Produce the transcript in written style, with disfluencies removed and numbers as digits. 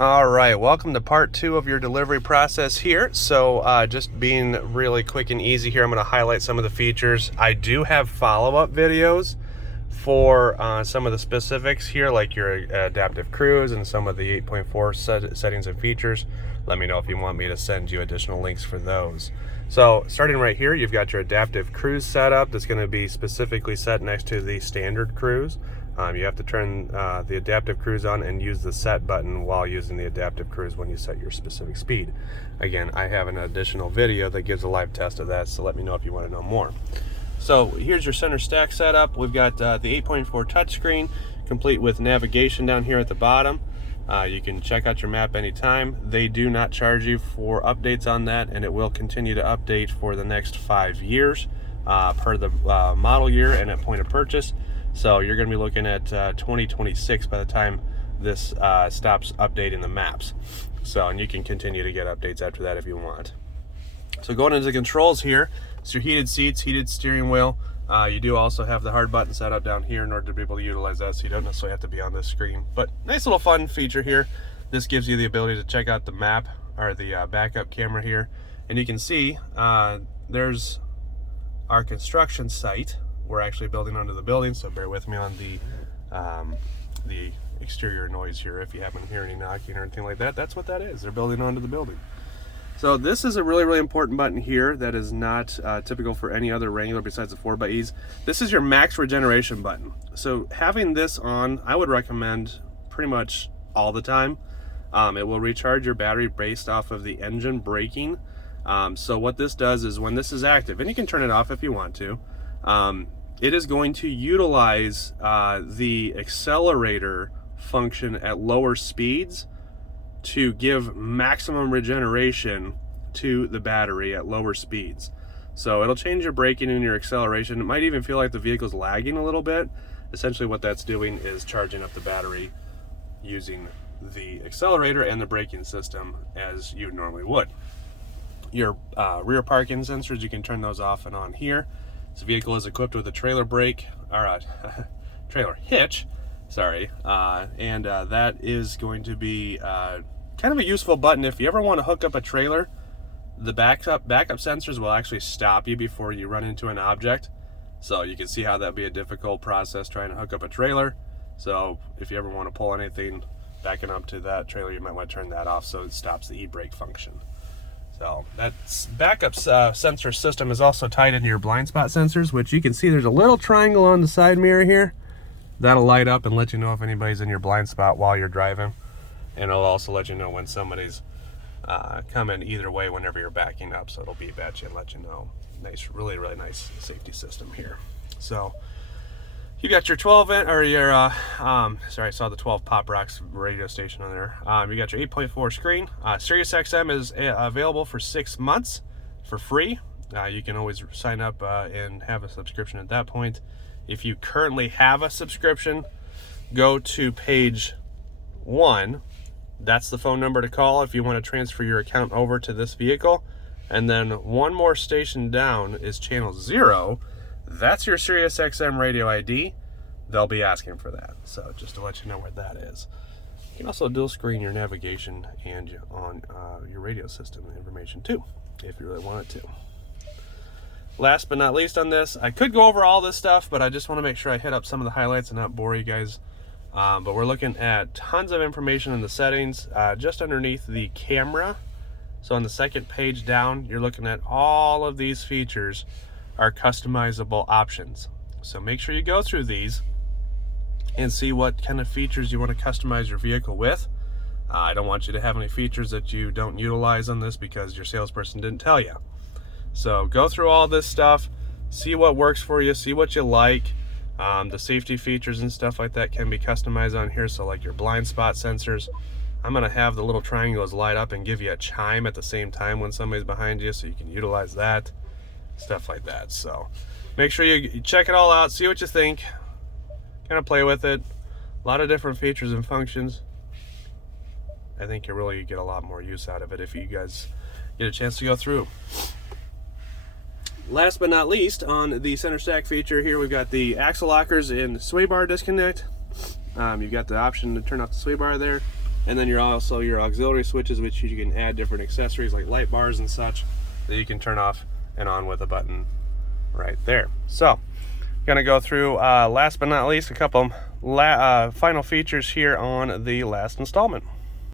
All right, welcome to part 2 of your delivery process here. So just being really quick and easy here, I'm going to highlight some of the features. I do have follow-up videos for some of the specifics here, like your adaptive cruise and some of the 8.4 settings and features. Let me know if you want me to send you additional links for those. So starting right here, you've got your adaptive cruise setup that's going to be specifically set next to the standard cruise. You have to turn the adaptive cruise on and use the set button while using the adaptive cruise when you set your specific speed. Again, I have an additional video that gives a live test of that, so let me know if you want to know more. So here's your center stack setup. We've got the 8.4 touchscreen, complete with navigation down here at the bottom. You can check out your map anytime. They do not charge you for updates on that, and it will continue to update for the next 5 years per the model year and at point of purchase. So you're going to be looking at 2026 by the time this stops updating the maps. So, and you can continue to get updates after that if you want. So going into the controls here, it's your heated seats, heated steering wheel. You do also have the hard button set up down here in order to be able to utilize that, so you don't necessarily have to be on this screen. But nice little fun feature here. This gives you the ability to check out the map or the backup camera here. And you can see there's our construction site. We're actually building onto the building, so bear with me on the exterior noise here. If you happen to hear any knocking or anything like that, that's what that is. They're building onto the building. So this is a really important button here that is not typical for any other Wrangler besides the 4xEs. This is your max regeneration button. So having this on, I would recommend pretty much all the time. It will recharge your battery based off of the engine braking. So what this does is when this is active, and you can turn it off if you want to, it is going to utilize the accelerator function at lower speeds to give maximum regeneration to the battery at lower speeds. So it'll change your braking and your acceleration. It might even feel like the vehicle's lagging a little bit. Essentially what that's doing is charging up the battery using the accelerator and the braking system as you normally would. Your rear parking sensors, you can turn those off and on here. This vehicle is equipped with a trailer brake, or trailer hitch, sorry, and that is going to be kind of a useful button if you ever want to hook up a trailer. The backup sensors will actually stop you before you run into an object, so you can see how that'd be a difficult process trying to hook up a trailer. So if you ever want to pull anything backing up to that trailer, you might want to turn that off so it stops the e-brake function. So that backup sensor system is also tied into your blind spot sensors, which you can see there's a little triangle on the side mirror here. That'll light up and let you know if anybody's in your blind spot while you're driving. And it'll also let you know when somebody's coming either way whenever you're backing up. So it'll beep at you and let you know. Nice, really nice safety system here. So you got your 12-inch, or your, sorry, I saw the 12 Pop Rocks radio station on there. You got your 8.4 screen. Sirius XM is available for 6 months for free. You can always sign up and have a subscription at that point. If you currently have a subscription, go to page 1. That's the phone number to call if you want to transfer your account over to this vehicle. And then one more station down is channel 0. That's your Sirius XM radio ID. They'll be asking for that. So just to let you know where that is. You can also dual screen your navigation and on your radio system information too, if you really wanted to. Last but not least on this, I could go over all this stuff, but I just want to make sure I hit up some of the highlights and not bore you guys. But we're looking at tons of information in the settings, just underneath the camera. So on the second page down, you're looking at all of these features are customizable options. So make sure you go through these and see what kind of features you want to customize your vehicle with. I don't want you to have any features that you don't utilize on this because your salesperson didn't tell you. So go through all this stuff, see what works for you, see what you like. The safety features and stuff like that can be customized on here. So like your blind spot sensors, I'm going to have the little triangles light up and give you a chime at the same time when somebody's behind you, so you can utilize that. Stuff like that. So make sure you check it all out, see what you think, kind of play with it. A lot of different features and functions. I think you really get a lot more use out of it if you guys get a chance to go through. Last but not least, on the center stack feature here, we've got the axle lockers and sway bar disconnect. You've got the option to turn off the sway bar there. And then you're also your auxiliary switches, which you can add different accessories like light bars and such that you can turn off and on with a button right there. So gonna go through last but not least a couple final features here on the last installment.